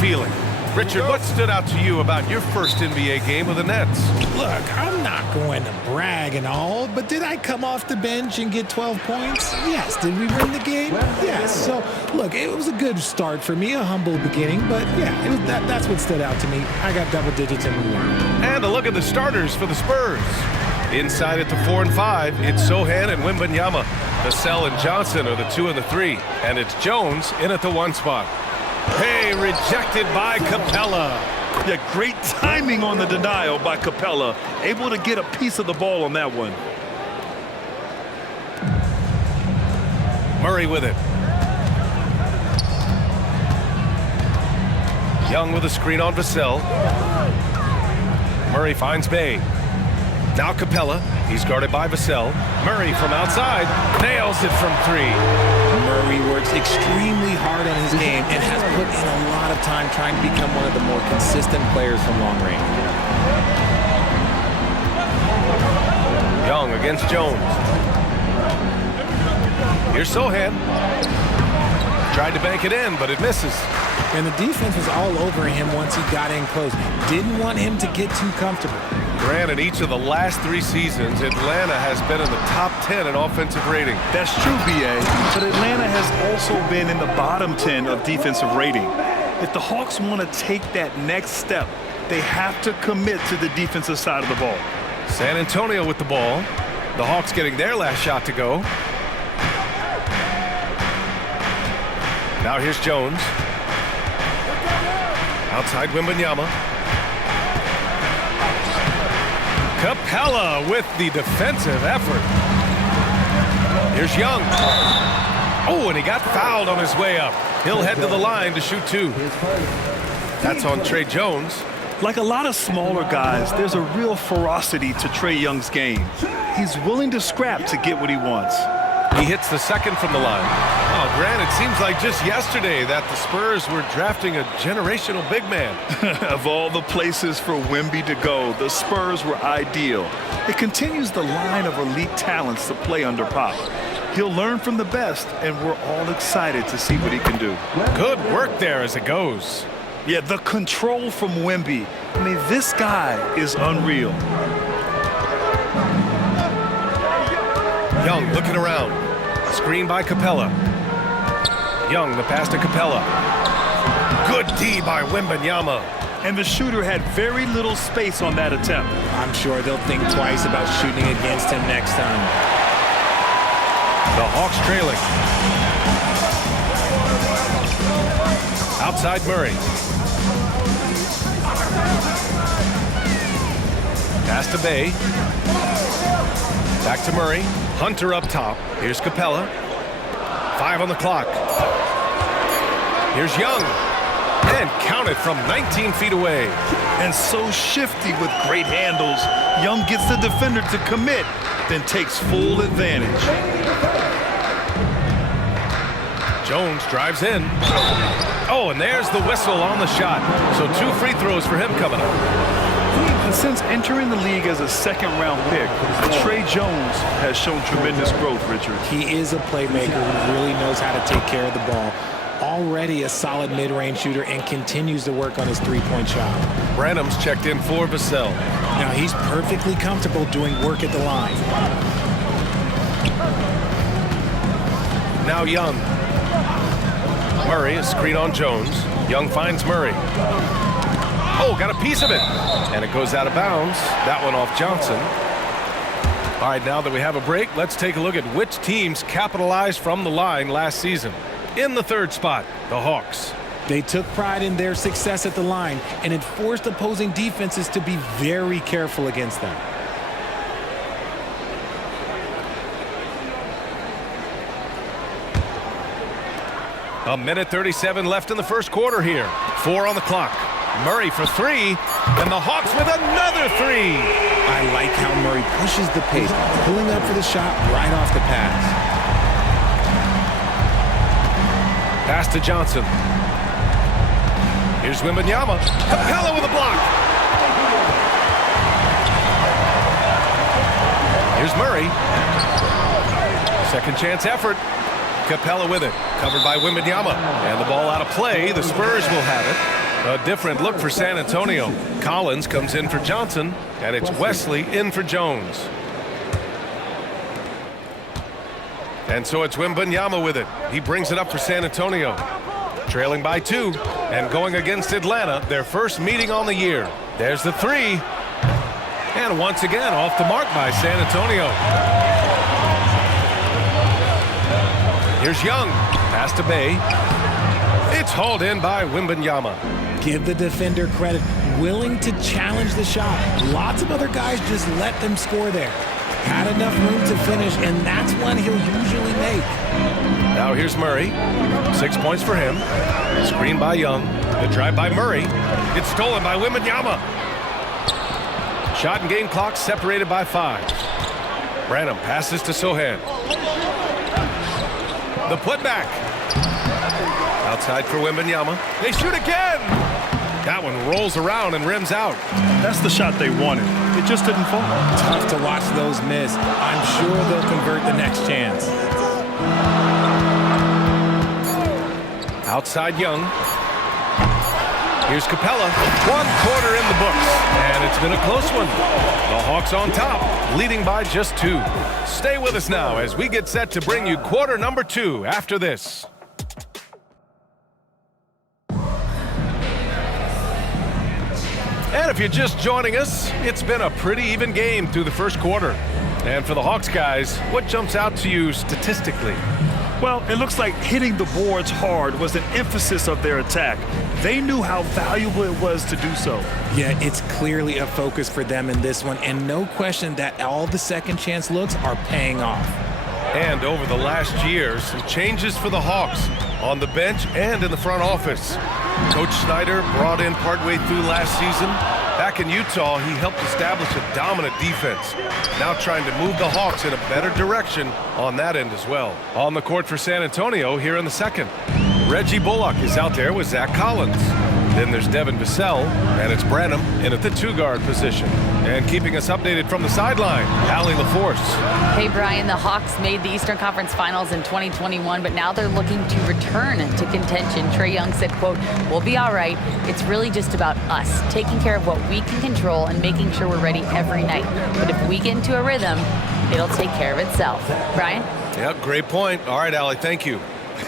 feeling. Richard, what stood out to you about your first NBA game with the Nets? Look, I'm not going to brag and all, but did I come off the bench and get 12 points? Yes. Did we win the game? Yes. So, look, it was a good start for me, a humble beginning, but yeah, that's what stood out to me. I got double digits and we won. And a look at the starters for the Spurs. Inside at the 4 and 5, it's Sohan and Wembanyama. Vassell and Johnson are the 2 and the 3, and it's Jones in at the 1 spot. Hey, rejected by Capella. Yeah, great timing on the denial by Capella. Able to get a piece of the ball on that one. Murray with it. Young with a screen on Vassell. Murray finds Bay. Now Capella. He's guarded by Vassell. Murray from outside nails it from 3. Murray works extremely hard on his game and has put in a lot of time trying to become one of the more consistent players from long range. Young against Jones. Here's Sohan. Tried to bank it in, but it misses. And the defense was all over him once he got in close. Didn't want him to get too comfortable. Grant, in each of the last 3 seasons, Atlanta has been in the top 10 in offensive rating. That's true, B.A., but Atlanta has also been in the bottom 10 of defensive rating. If the Hawks want to take that next step, they have to commit to the defensive side of the ball. San Antonio with the ball. The Hawks getting their last shot to go. Now here's Jones. Outside Wembanyama. Capella with the defensive effort. Here's Young. Oh, and he got fouled on his way up. He'll head to the line to shoot 2. That's on Trey Jones. Like a lot of smaller guys, there's a real ferocity to Trey Young's game. He's willing to scrap to get what he wants. He hits the second from the line. Oh, Grant, it seems like just yesterday that the Spurs were drafting a generational big man. Of all the places for Wemby to go, the Spurs were ideal. It continues the line of elite talents to play under Pop. He'll learn from the best, and we're all excited to see what he can do. Good work there as it goes. Yeah, the control from Wemby. I mean, this guy is unreal. Young looking around. Screen by Capella. Young, the pass to Capella. Good D by Wembanyama. And the shooter had very little space on that attempt. I'm sure they'll think twice about shooting against him next time. The Hawks trailing. Outside Murray. Pass to Bay. Back to Murray. Hunter up top. Here's Capella. 5 on the clock. Here's Young. And counted from 19 feet away. And so shifty with great handles. Young gets the defender to commit, then takes full advantage. Jones drives in. Oh, and there's the whistle on the shot. So 2 free throws for him coming up. Since entering the league as a second-round pick, Trey Jones has shown tremendous growth, Richard. He is a playmaker who really knows how to take care of the ball. Already a solid mid-range shooter and continues to work on his three-point shot. Branham's checked in for Vassell. Now he's perfectly comfortable doing work at the line. Now Young. Murray, a screen on Jones. Young finds Murray. Oh, got a piece of it. And it goes out of bounds. That one off Johnson. All right, now that we have a break, let's take a look at which teams capitalized from the line last season. In the 3rd spot, the Hawks. They took pride in their success at the line, and it forced opposing defenses to be very careful against them. A minute 37 left in the 1st quarter here. 4 on the clock. Murray for 3, and the Hawks with another 3. I like how Murray pushes the pace, pulling up for the shot right off the pass. Pass to Johnson. Here's Wembanyama. Capella with a block. Here's Murray. Second chance effort. Capella with it. Covered by Wembanyama. And the ball out of play. The Spurs will have it. A different look for San Antonio. Collins comes in for Johnson, and it's Wesley in for Jones. And so it's Wembanyama with it. He brings it up for San Antonio. Trailing by 2 and going against Atlanta, their first meeting on the year. There's the 3. And once again, off the mark by San Antonio. Here's Young. Pass to Bay. It's hauled in by Wembanyama. Give the defender credit. Willing to challenge the shot. Lots of other guys just let them score there. Had enough room to finish, and that's one he'll usually make. Now here's Murray. 6 points for him. Screen by Young. The drive by Murray. It's stolen by Wembanyama. Shot and game clock separated by 5. Branham passes to Sohan. The putback. Outside for Wembanyama. They shoot again. That one rolls around and rims out. That's the shot they wanted. It just didn't fall. Tough to watch those miss. I'm sure they'll convert the next chance. Outside Young. Here's Capella. 1 quarter in the books. And it's been a close one. The Hawks on top, leading by just 2. Stay with us now as we get set to bring you quarter number 2 after this. And if you're just joining us, it's been a pretty even game through the first quarter. And for the Hawks guys, what jumps out to you statistically? Well, it looks like hitting the boards hard was an emphasis of their attack. They knew how valuable it was to do so. Yeah, it's clearly a focus for them in this one, and no question that all the second chance looks are paying off. And over the last year, some changes for the Hawks on the bench and in the front office. Coach Snyder brought in partway through last season. Back in Utah, he helped establish a dominant defense. Now trying to move the Hawks in a better direction on that end as well. On the court for San Antonio here in the second. Reggie Bullock is out there with Zach Collins. Then there's Devin Vassell, and it's Branham in at the 2-guard position. And keeping us updated from the sideline, Allie LaForce. Hey, Brian, the Hawks made the Eastern Conference Finals in 2021, but now they're looking to return to contention. Trae Young said, quote, "We'll be all right. It's really just about us, taking care of what we can control and making sure we're ready every night. But if we get into a rhythm, it'll take care of itself." Brian? Yep, great point. All right, Allie, thank you.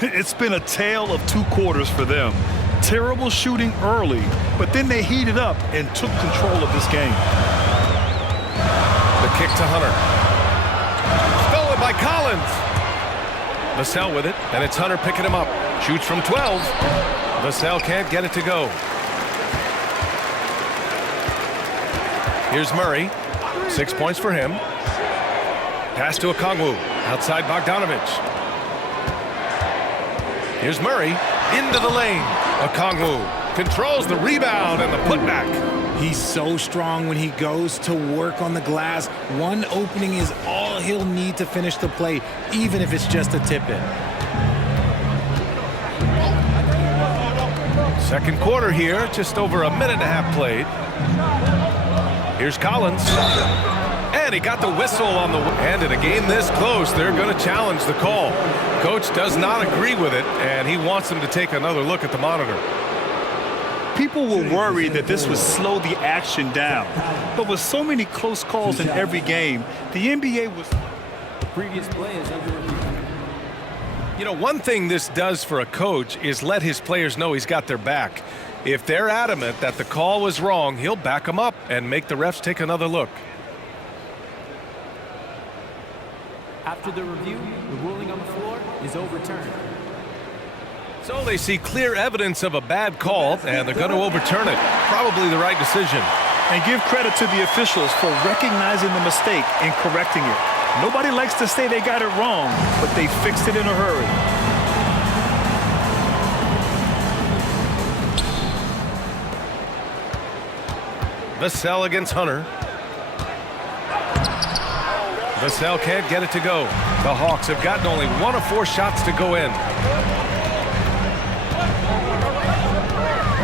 It's been a tale of 2 quarters for them. Terrible shooting early, but then they heated up and took control of this game. The kick to Hunter. Stolen by Collins. Vassell with it, and it's Hunter picking him up. Shoots from 12. Vassell can't get it to go. Here's Murray. 6 points for him. Pass to Okongwu. Outside Bogdanovich. Here's Murray. Into the lane. Okongwu controls the rebound and the putback. He's so strong when he goes to work on the glass. One opening is all he'll need to finish the play, even if it's just a tip-in. Second quarter here, just over a minute and a half played. Here's Collins. And he got the whistle on the end. In a game this close, they're going to challenge the call. Coach does not agree with it, and he wants them to take another look at the monitor. People were worried that this would slow the action down. But with so many close calls in every game, the NBA was... Previous play is under review. You know, one thing this does for a coach is let his players know he's got their back. If they're adamant that the call was wrong, he'll back them up and make the refs take another look. After the review, the ruling on the floor is overturned. So they see clear evidence of a bad call, and they're going to overturn it. Probably the right decision. And give credit to the officials for recognizing the mistake and correcting it. Nobody likes to say they got it wrong, but they fixed it in a hurry. Vassell against Hunter. Vassell can't get it to go. The Hawks have gotten only 1 of 4 shots to go in.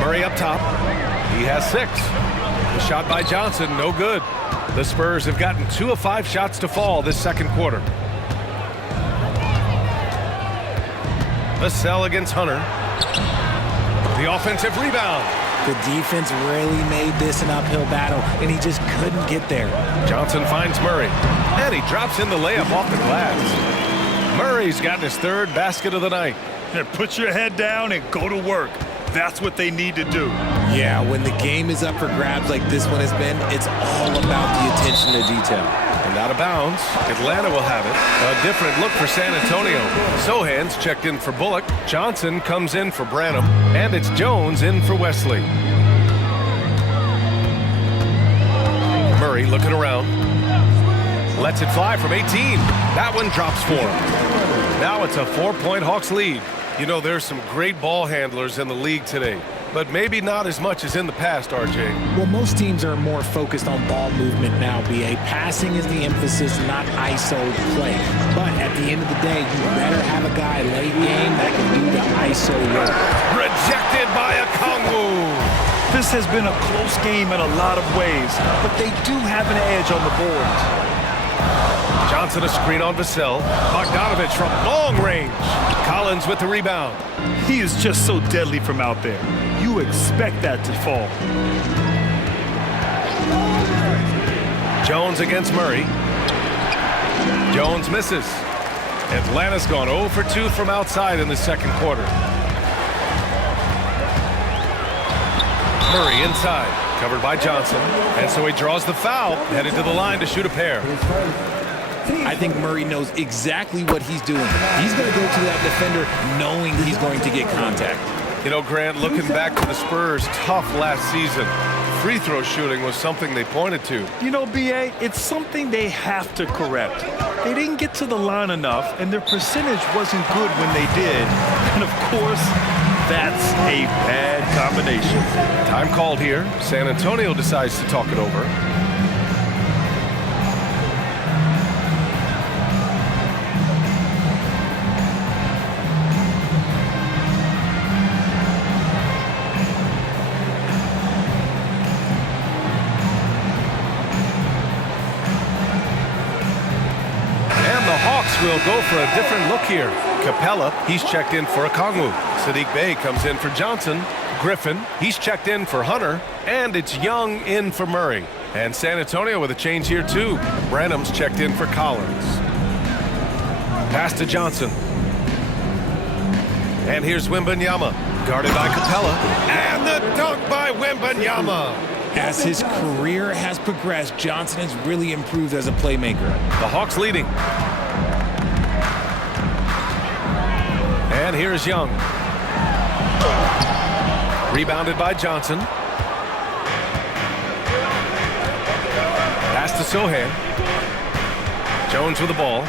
Murray up top. He has 6. The shot by Johnson, no good. The Spurs have gotten 2 of 5 shots to fall this second quarter. Vassell against Hunter. The offensive rebound. The defense really made this an uphill battle, and he just couldn't get there. Johnson finds Murray, and he drops in the layup off the glass. Murray's gotten his third basket of the night. Then put your head down and go to work. That's what they need to do. Yeah, when the game is up for grabs like this one has been, it's all about the attention to detail. And out of bounds, Atlanta will have it. A different look for San Antonio. Sohan's checked in for Bullock. Johnson comes in for Branham. And it's Jones in for Wesley. Murray looking around. Lets it fly from 18. That one drops 4. Now it's a 4-point Hawks lead. You know, there's some great ball handlers in the league today, but maybe not as much as in the past, RJ. Well, most teams are more focused on ball movement now, BA. Passing is the emphasis, not ISO play. But at the end of the day, you better have a guy late game that can do the ISO work. Rejected by a Kongwu. This has been a close game in a lot of ways, but they do have an edge on the boards. Johnson a screen on Vassell. Bogdanovich from long range. Collins with the rebound. He is just so deadly from out there. You expect that to fall. Jones against Murray. Jones misses. Atlanta's gone 0 for 2 from outside in the second quarter. Murray inside, covered by Johnson. And so he draws the foul, headed to the line to shoot a pair. I think Murray knows exactly what he's doing. He's going to go to that defender knowing he's going to get contact. You know, Grant, looking back to the Spurs' tough last season, free throw shooting was something they pointed to. You know, BA, it's something they have to correct. They didn't get to the line enough, and their percentage wasn't good when they did. And, of course, that's a bad combination. Time called here. San Antonio decides to talk it over. Will go for a different look here. Capella, he's checked in for a Kongwu. Sadiq Bey comes in for Johnson. Griffin, he's checked in for Hunter. And it's Young in for Murray. And San Antonio with a change here too. Branham's checked in for Collins. Pass to Johnson. And here's Wembanyama, guarded by Capella. And the dunk by Wembanyama. As his career has progressed, Johnson has really improved as a playmaker. The Hawks leading. And here's Young. Rebounded by Johnson. Pass to Sohan. Jones with the ball.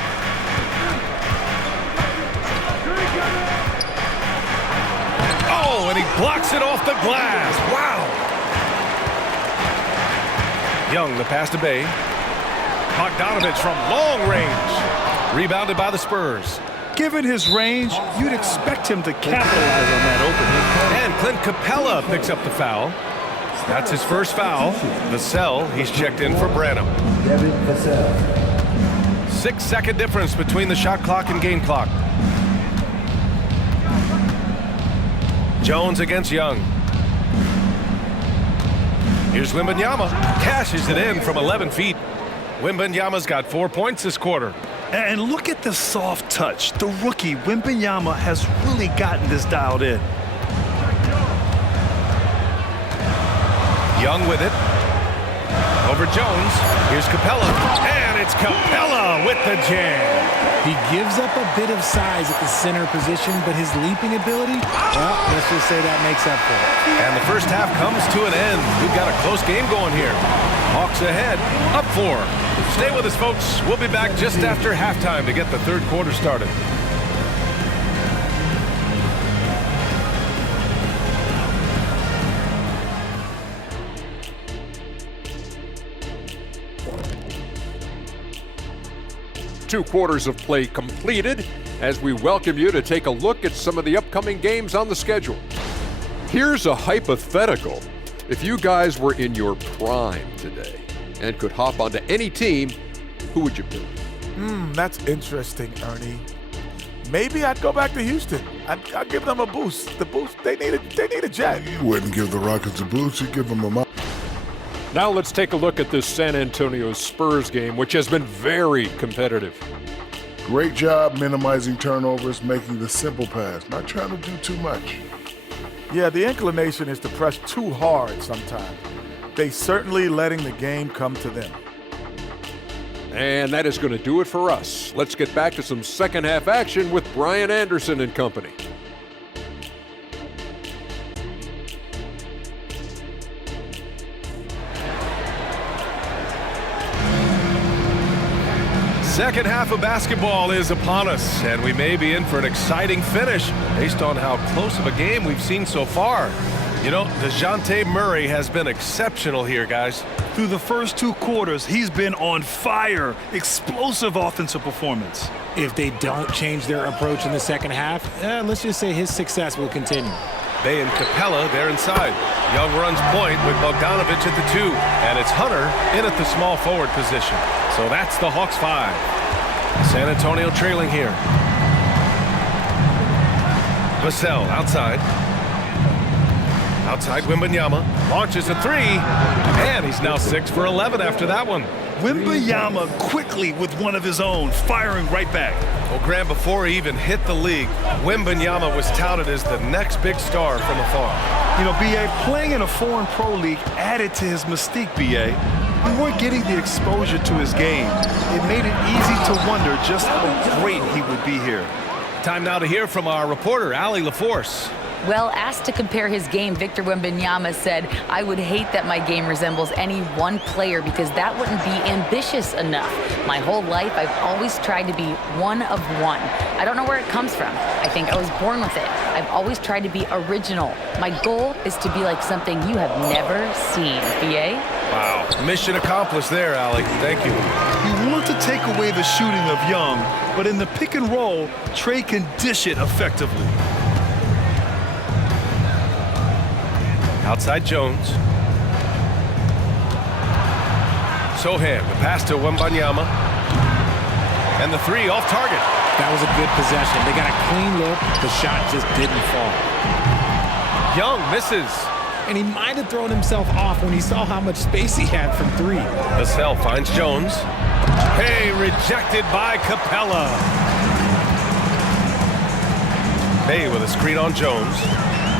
Oh, and he blocks it off the glass. Wow. Young, the pass to Bey. Bogdanovich from long range. Rebounded by the Spurs. Given his range, you'd expect him to capitalize on that opening. And Clint Capella picks up the foul. That's his first foul. Vassell, he's checked in for Branham. 6-second difference between the shot clock and game clock. Jones against Young. Here's Wembanyama. Cashes it in from 11 feet. Wembanyama's got 4 points this quarter. And look at the soft touch. The rookie, Wembanyama, has really gotten this dialed in. Young with it. Over Jones. Here's Capella. And it's Capella with the jam. He gives up a bit of size at the center position, but his leaping ability, well, let's just say that makes up for it. And the first half comes to an end. We've got a close game going here. Hawks ahead, up 4. Stay with us, folks. We'll be back just after halftime to get the third quarter started. Two quarters of play completed as we welcome you to take a look at some of the upcoming games on the schedule. Here's a hypothetical. If you guys were in your prime today and could hop onto any team, who would you pick? That's interesting, Ernie. Maybe I'd go back to Houston. I give them a boost. The boost, they need a jet. You wouldn't give the Rockets a boost, you give them a mop. Now let's take a look at this San Antonio Spurs game, which has been very competitive. Great job minimizing turnovers, making the simple pass, not trying to do too much. Yeah, the inclination is to press too hard sometimes. They certainly letting the game come to them. And that is going to do it for us. Let's get back to some second half action with Brian Anderson and company. Second half of basketball is upon us, and we may be in for an exciting finish based on how close of a game we've seen so far. You know, DeJounte Murray has been exceptional here, guys. Through the first 2 quarters, he's been on fire. Explosive offensive performance. If they don't change their approach in the second half, let's just say his success will continue. Bay and Capella, they're inside. Young runs point with Bogdanovich at the 2, and it's Hunter in at the small forward position. So that's the Hawks 5. San Antonio trailing here. Vassell outside. Outside Wembanyama, launches a 3, and he's now 6 for 11 after that one. Wembanyama quickly with one of his own, firing right back. Well, Graham, before he even hit the league, Wembanyama was touted as the next big star from afar. You know, B.A., playing in a foreign pro league added to his mystique, B.A. We weren't getting the exposure to his game. It made it easy to wonder just how great he would be here. Time now to hear from our reporter, Allie LaForce. Well, asked to compare his game, Victor Wembanyama said, "I would hate that my game resembles any one player because that wouldn't be ambitious enough. My whole life, I've always tried to be one of one. I don't know where it comes from. I think I was born with it. I've always tried to be original. My goal is to be like something you have never seen." B.A.? Wow. Mission accomplished there, Allie. Thank you. You want to take away the shooting of Young, but in the pick and roll, Trey can dish it effectively. Outside Jones. Sohan, the pass to Wembanyama. And the 3 off target. That was a good possession. They got a clean look. The shot just didn't fall. Young misses. And he might have thrown himself off when he saw how much space he had from 3. Vassell finds Jones. Hey, rejected by Capella. Bay with a screen on Jones.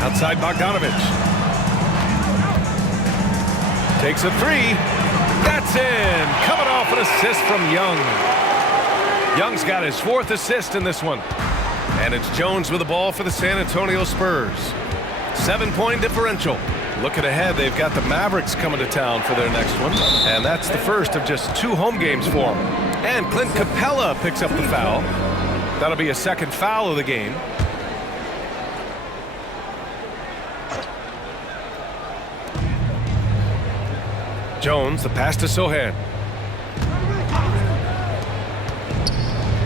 Outside Bogdanovich. Takes a 3. That's in. Coming off an assist from Young. Young's got his 4th assist in this one. And it's Jones with the ball for the San Antonio Spurs. 7-point differential. Looking ahead, they've got the Mavericks coming to town for their next one. And that's the first of just 2 home games for them. And Clint Capella picks up the foul. That'll be a 2nd foul of the game. Jones, the pass to Sohan.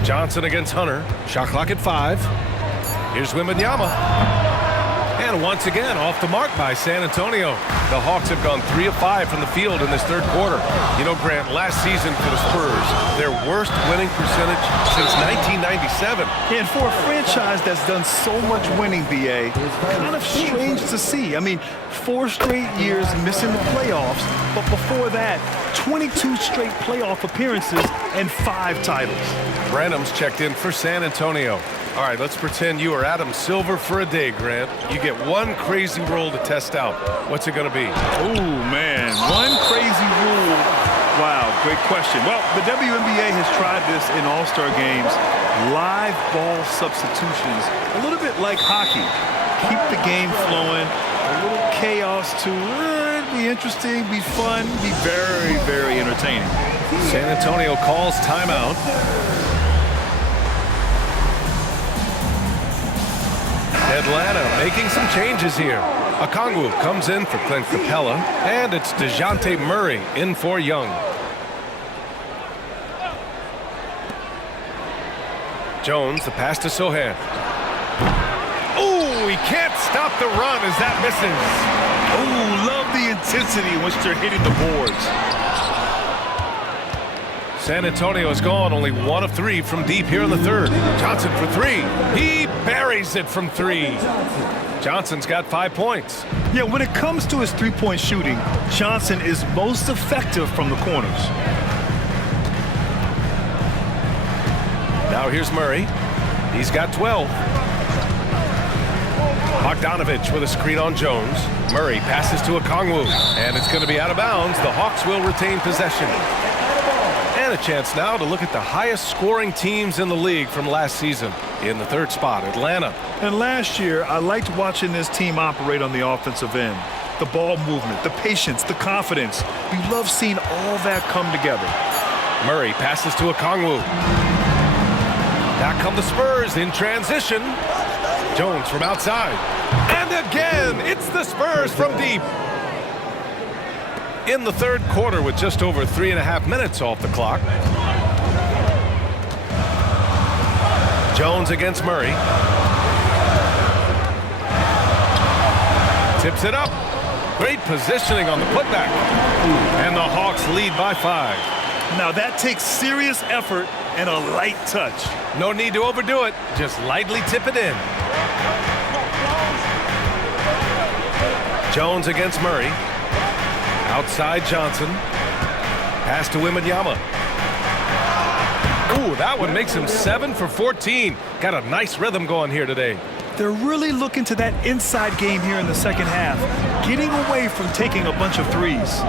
Johnson against Hunter. Shot clock at 5. Here's Wembanyama. And once again, off the mark by San Antonio. The Hawks have gone 3 of 5 from the field in this 3rd quarter. You know, Grant, last season for the Spurs, their worst winning percentage since 1997. And for a franchise that's done so much winning, B.A., kind of strange to see. I mean, 4 straight years missing the playoffs, but before that, 22 straight playoff appearances and 5 titles. Branham's checked in for San Antonio. All right, let's pretend you are Adam Silver for a day, Grant. You get one crazy rule to test out. What's it going to be? Oh, man. One crazy rule. Wow, great question. Well, the WNBA has tried this in All-Star games. Live ball substitutions. A little bit like hockey. Keep the game flowing. A little chaos to be interesting, be fun, be very, very entertaining. San Antonio calls timeout. Atlanta making some changes here. Okongwu comes in for Clint Capella, and it's DeJounte Murray in for Young. Jones, the pass to Sohan. Oh, he can't stop the run as that misses. Oh, love the intensity in which they're hitting the boards. San Antonio is gone, only 1 of 3 from deep here in the third. Johnson for 3. He buries it from 3. Johnson's got 5 points. Yeah, when it comes to his three-point shooting, Johnson is most effective from the corners. Now here's Murray. He's got 12. Bogdanovich with a screen on Jones. Murray passes to Okongwu, and it's going to be out of bounds. The Hawks will retain possession. And a chance now to look at the highest scoring teams in the league from last season. In the third spot, Atlanta. And last year, I liked watching this team operate on the offensive end. The ball movement, the patience, the confidence. You love seeing all that come together. Murray passes to Okongwu. Now come the Spurs in transition. Jones from outside. And again, it's the Spurs from deep. In the third quarter with just over 3.5 minutes off the clock. Jones against Murray. Tips it up. Great positioning on the putback. And the Hawks lead by 5. Now that takes serious effort and a light touch. No need to overdo it. Just lightly tip it in. Jones against Murray. Outside Johnson. Pass to Wembanyama. Ooh, that one makes him 7 for 14. Got a nice rhythm going here today. They're really looking to that inside game here in the second half, getting away from taking a bunch of threes.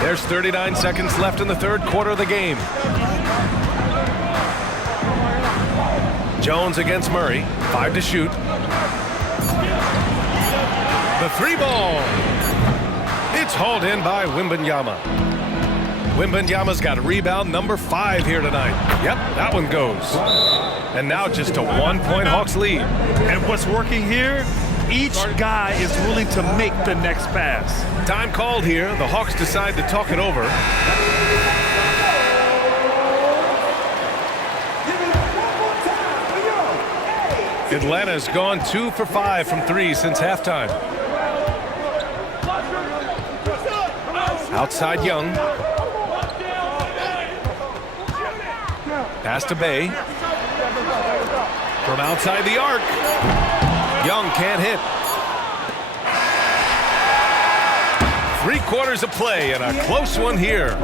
There's 39 seconds left in the third quarter of the game. Jones against Murray. 5 to shoot. The 3 ball. It's hauled in by Wembanyama. Wembanyama's got rebound number 5 here tonight. Yep, that one goes. And now just a 1-point Hawks lead. And what's working here? Each guy is willing to make the next pass. Time called here. The Hawks decide to talk it over. Atlanta's gone 2 for 5 from 3 since halftime. Outside Young. Pass to Bay. From outside the arc. Young can't hit. 3 quarters of play and a close one here.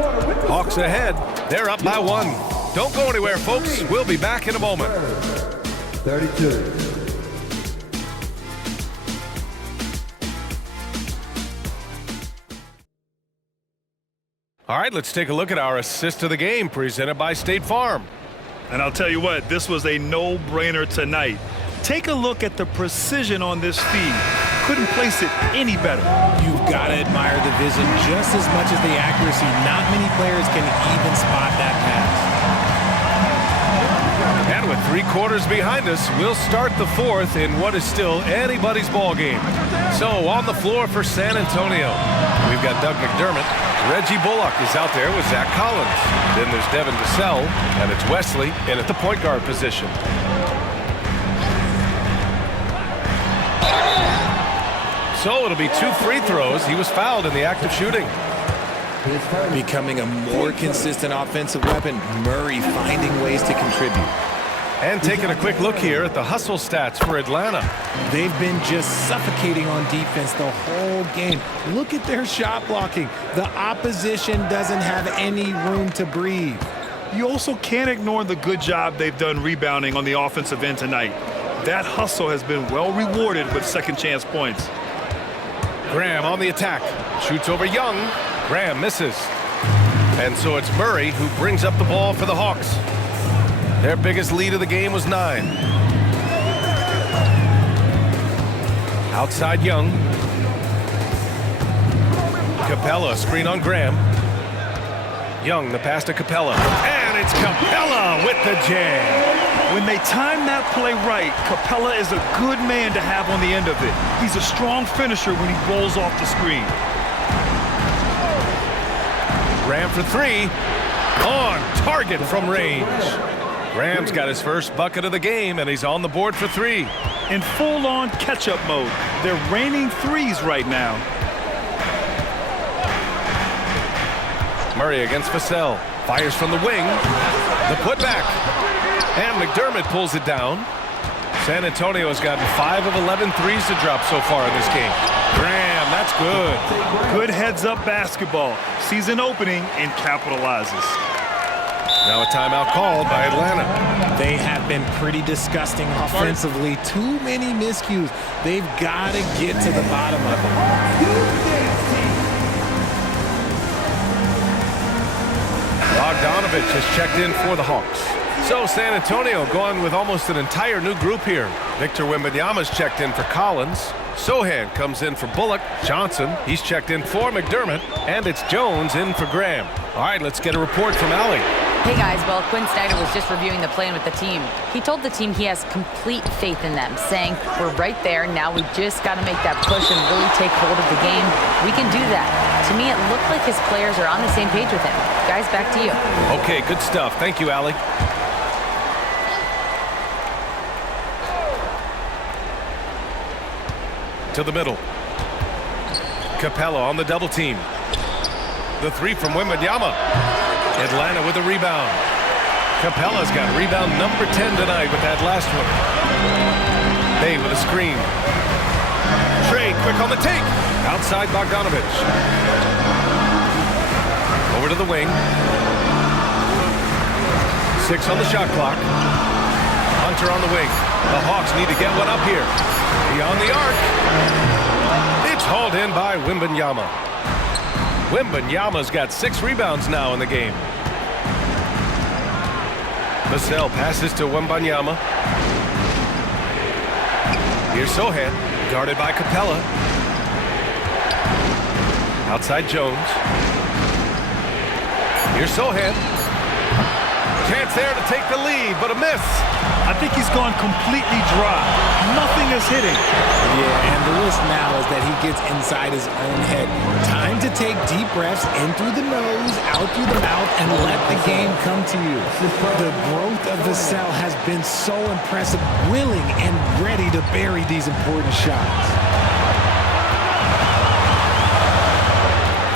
Hawks ahead. They're up by 1. Don't go anywhere, folks. We'll be back in a moment. 32. All right, let's take a look at our assist of the game presented by State Farm. And I'll tell you what, this was a no-brainer tonight. Take a look at the precision on this feed. Couldn't place it any better. You've got to admire the vision just as much as the accuracy. Not many players can even spot that pass. And with 3 quarters behind us, we'll start the 4th in what is still anybody's ball game. So on the floor for San Antonio, we've got Doug McDermott. Reggie Bullock is out there with Zach Collins. Then there's Devin Vassell, and it's Wesley in at the point guard position. So it'll be 2 free throws. He was fouled in the act of shooting. Becoming a more consistent offensive weapon. Murray finding ways to contribute. And taking a quick look here at the hustle stats for Atlanta. They've been just suffocating on defense the whole game. Look at their shot blocking. The opposition doesn't have any room to breathe. You also can't ignore the good job they've done rebounding on the offensive end tonight. That hustle has been well rewarded with second chance points. Graham on the attack. Shoots over Young. Graham misses. And so it's Murray who brings up the ball for the Hawks. Their biggest lead of the game was 9. Outside Young. Capella, screen on Graham. Young, the pass to Capella. And it's Capella with the jam. When they time that play right, Capella is a good man to have on the end of it. He's a strong finisher when he rolls off the screen. Graham for 3. On target from range. Graham's got his first bucket of the game, and he's on the board for 3. In full-on catch-up mode, they're raining threes right now. Murray against Vassell. Fires from the wing. The putback. And McDermott pulls it down. San Antonio has gotten 5 of 11 threes to drop so far in this game. Graham, that's good. Good heads-up basketball. Sees an opening and capitalizes. Now a timeout called by Atlanta. They have been pretty disgusting offensively. Too many miscues. They've got to get to the bottom of it. Bogdanovich has checked in for the Hawks. So San Antonio going with almost an entire new group here. Victor Wembanyama's checked in for Collins. Sohan comes in for Bullock. Johnson, he's checked in for McDermott. And it's Jones in for Graham. All right, let's get a report from Allie. Hey guys, well, Quinn Snyder was just reviewing the plan with the team. He told the team he has complete faith in them, saying, we're right there, now we just got to make that push and really take hold of the game. We can do that. To me, it looked like his players are on the same page with him. Guys, back to you. Okay, good stuff. Thank you, Allie. To the middle. Capella on the double team. The three from Wembanyama. Atlanta with a rebound. Capella's got rebound number 10 tonight with that last one. Bay with a screen. Trey quick on the take. Outside Bogdanovich. Over to the wing. 6 on the shot clock. Hunter on the wing. The Hawks need to get one up here. Beyond the arc. It's hauled in by Wembanyama. Wembanyama's got 6 rebounds now in the game. Vassell passes to Wembanyama. Here's Sohan, guarded by Capella. Outside Jones. Here's Sohan. Chance there to take the lead, but a miss. I think he's gone completely dry. Nothing is hitting. Yeah, and the risk now is that he gets inside his own head. Time to take deep breaths in through the nose, out through the mouth, and let the game come to you. The growth of Vassell has been so impressive, willing and ready to bury these important shots.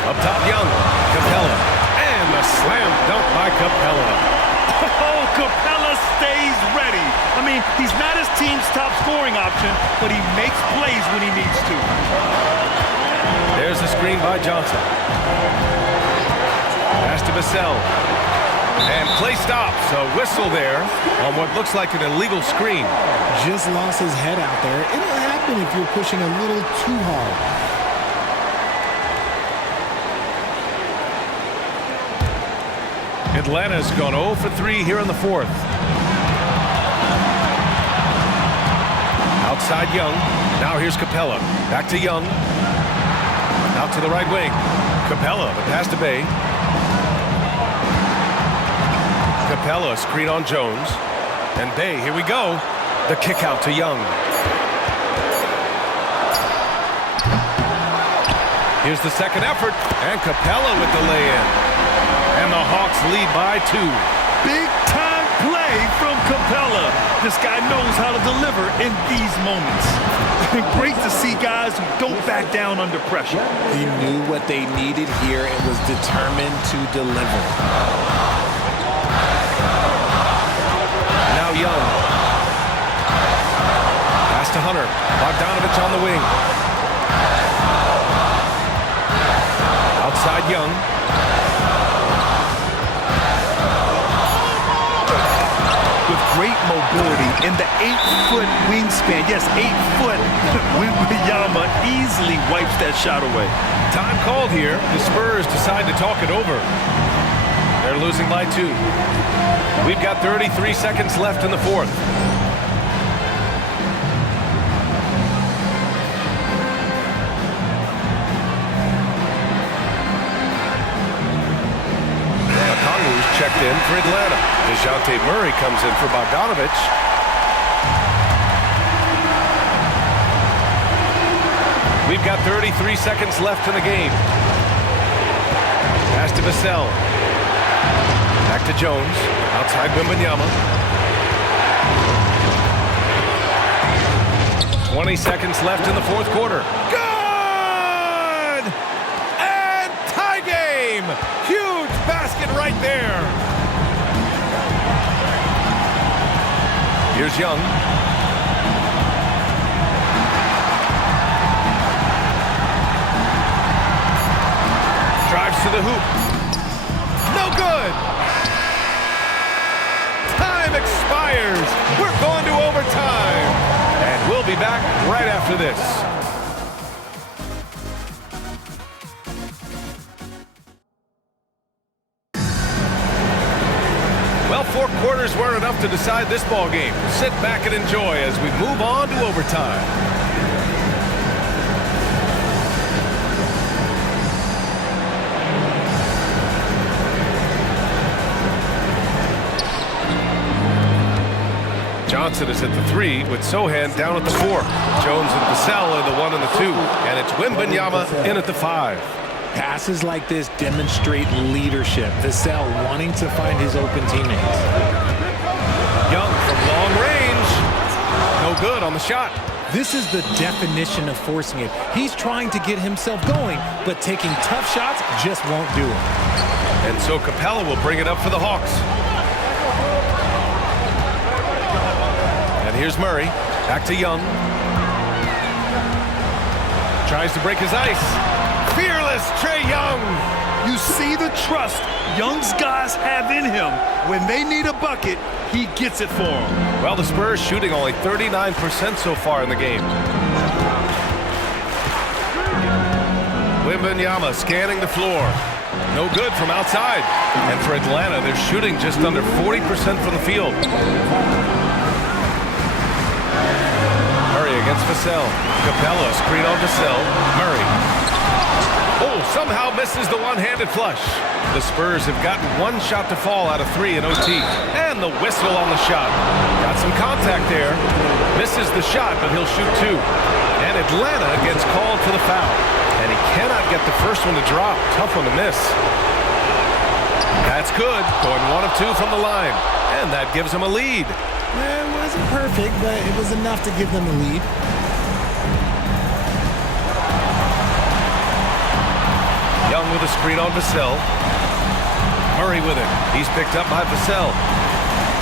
Up top, Young. Capella. And the slam dunk by Capella. Oh, Capella stays ready. I mean, he's not his team's top scoring option, but he makes plays when he needs to. There's the screen by Johnson. Pass to Vassell. And play stops. A whistle there on what looks like an illegal screen. Just lost his head out there. It'll happen if you're pushing a little too hard. Atlanta's gone 0 for 3 here in the fourth. Outside Young. Now here's Capella. Back to Young. Out to the right wing. Capella, the pass to Bay. Capella, screen on Jones. And Bay, here we go. The kick out to Young. Here's the second effort. And Capella with the lay-in. And the Hawks lead by 2. Big-time play from Capella. This guy knows how to deliver in these moments. Great to see guys who don't back down under pressure. He knew what they needed here and was determined to deliver. Now Young. Pass to Hunter. Bogdanovich on the wing. Outside Young. With great mobility in the 8-foot wingspan. Yes, 8 foot. Wembanyama easily wipes that shot away. Time called here. The Spurs decide to talk it over. They're losing by 2. We've got 33 seconds left in the fourth. Checked in for Atlanta. DeJounte Murray comes in for Bogdanovich. We've got 33 seconds left in the game. Pass to Vassell. Back to Jones. Outside Wembanyama. 20 seconds left in the fourth quarter. Good! And tie game! Huge basket right there. Here's Young. Drives to the hoop. No good. Time expires. We're going to overtime. And we'll be back right after this. Well, 4 quarters weren't enough to decide this ball game. Sit back and enjoy as we move on to overtime. Johnson is at the 3 with Sohan down at the 4. Jones and Vassell are the 1 and the 2. And it's Wembanyama in at the 5. Passes like this demonstrate leadership. Vassell wanting to find his open teammates. Young from long range. No good on the shot. This is the definition of forcing it. He's trying to get himself going, but taking tough shots just won't do it. And so Capella will bring it up for the Hawks. And here's Murray. Back to Young. Tries to break his ice. Fearless Trae Young. You see the trust Young's guys have in him. When they need a bucket, he gets it for them. Well, the Spurs shooting only 39% so far in the game. Wembanyama scanning the floor. No good from outside. And for Atlanta, they're shooting just under 40% from the field. Murray against Vassell. Capella screen on Vassell. Murray. Oh, somehow misses the one-handed flush. The Spurs have gotten 1 shot to fall out of 3 in OT. And the whistle on the shot. Got some contact there. Misses the shot, but he'll shoot 2. And Atlanta gets called for the foul. And he cannot get the first one to drop. Tough one to miss. That's good. Going 1 of 2 from the line. And that gives him a lead. It wasn't perfect, but it was enough to give them a lead. Young with a screen on Vassell. Murray with it. He's picked up by Vassell.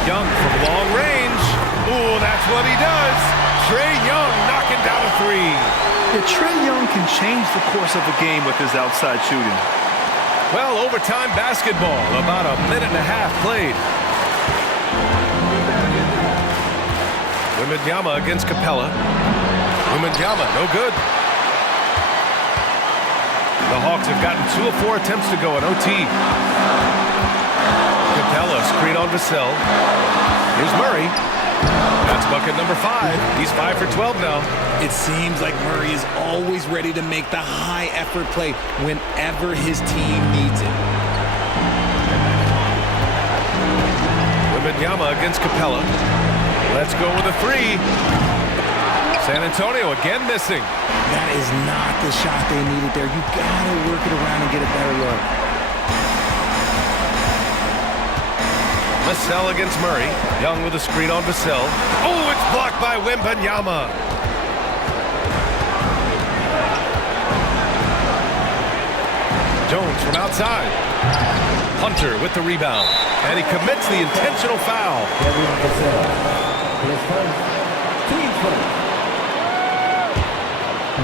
Young from long range. Ooh, that's what he does. Trae Young knocking down a 3. Yeah, Trae Young can change the course of a game with his outside shooting. Well, overtime basketball. About a minute and a half played. Wembanyama against Capella. Wembanyama, no good. The Hawks have gotten 2 of 4 attempts to go in OT. Capella screen on Vassell. Here's Murray. That's bucket number 5. He's 5 for 12 now. It seems like Murray is always ready to make the high-effort play whenever his team needs it. Wembanyama against Capella. Let's go with a 3. San Antonio again missing. That is not the shot they needed there. You gotta work it around and get a better look. Vassell against Murray. Young with a screen on Vassell. Oh, it's blocked by Wembanyama. Jones from outside. Hunter with the rebound. And he commits the intentional foul.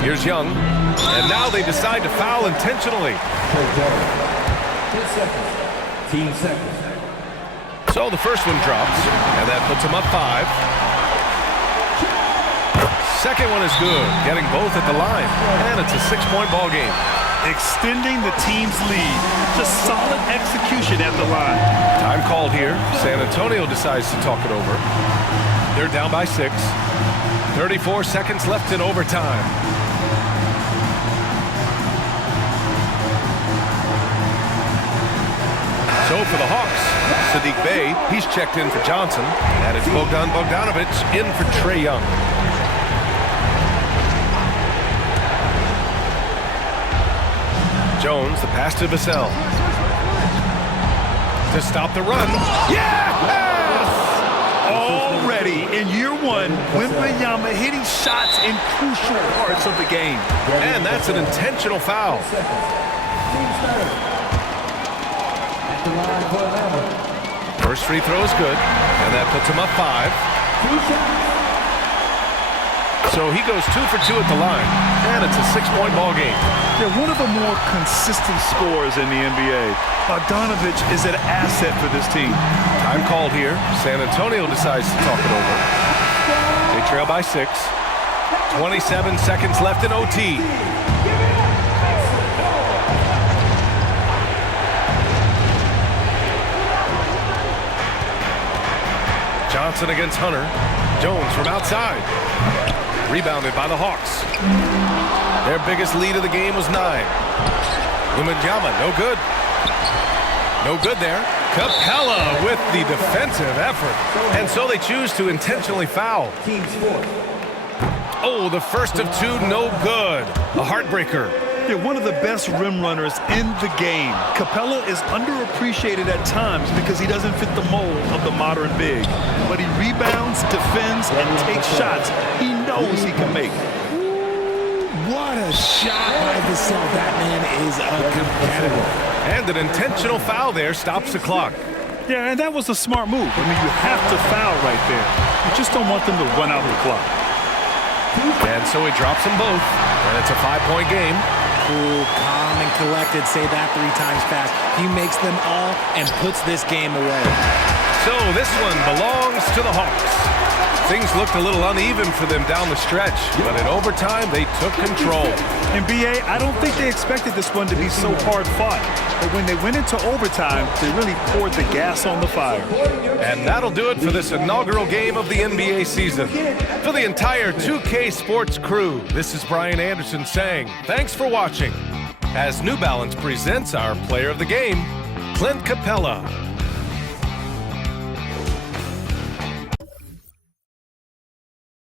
Here's Young. And now they decide to foul intentionally. 10 seconds. Team seconds. So the first one drops, and that puts him up 5. Second one is good, getting both at the line. And it's a 6-point ball game. Extending the team's lead. Just solid execution at the line. Time called here. San Antonio decides to talk it over. They're down by 6. 34 seconds left in overtime. So for the Hawks, Saddiq Bey, he's checked in for Johnson. And it's Bogdan Bogdanovic in for Trae Young. Jones, the pass to Vassell. To stop the run. Yes! Already in year 1, Wembanyama hitting shots in crucial parts of the game. And that's an intentional foul. the line for Atlanta. First free throw is good, and that puts him up 5. 2 shots. So he goes 2 for 2 at the line, and it's a 6-point ball game. They're one of the more consistent scorers in the NBA. Bogdanovich is an asset for this team. Time called here. San Antonio decides to talk it over. They trail by 6. 27 seconds left in OT. Johnson against Hunter. Jones from outside. Rebounded by the Hawks. Their biggest lead of the game was 9. Wembanyama, no good. No good there. Capella with the defensive effort. And so they choose to intentionally foul. Team sport. Oh, the first of 2, no good. A heartbreaker. They're one of the best rim runners in the game. Capella is underappreciated at times because he doesn't fit the mold of the modern big. But he rebounds, defends, and takes shots he knows he can make. What a shot by Vassell. That man is a competitor. And an intentional foul there stops the clock. Yeah, and that was a smart move. I mean, you have to foul right there. You just don't want them to run out the clock. And so he drops them both. And it's a 5-point game. Cool, calm, and collected. Say that 3 times fast. He makes them all and puts this game away. So this one belongs to the Hawks. Things looked a little uneven for them down the stretch, but in overtime, they took control. And BA, I don't think they expected this one to be so hard-fought. But when they went into overtime, they really poured the gas on the fire. And that'll do it for this inaugural game of the NBA season. For the entire 2K Sports crew, this is Brian Anderson saying thanks for watching as New Balance presents our player of the game, Clint Capella.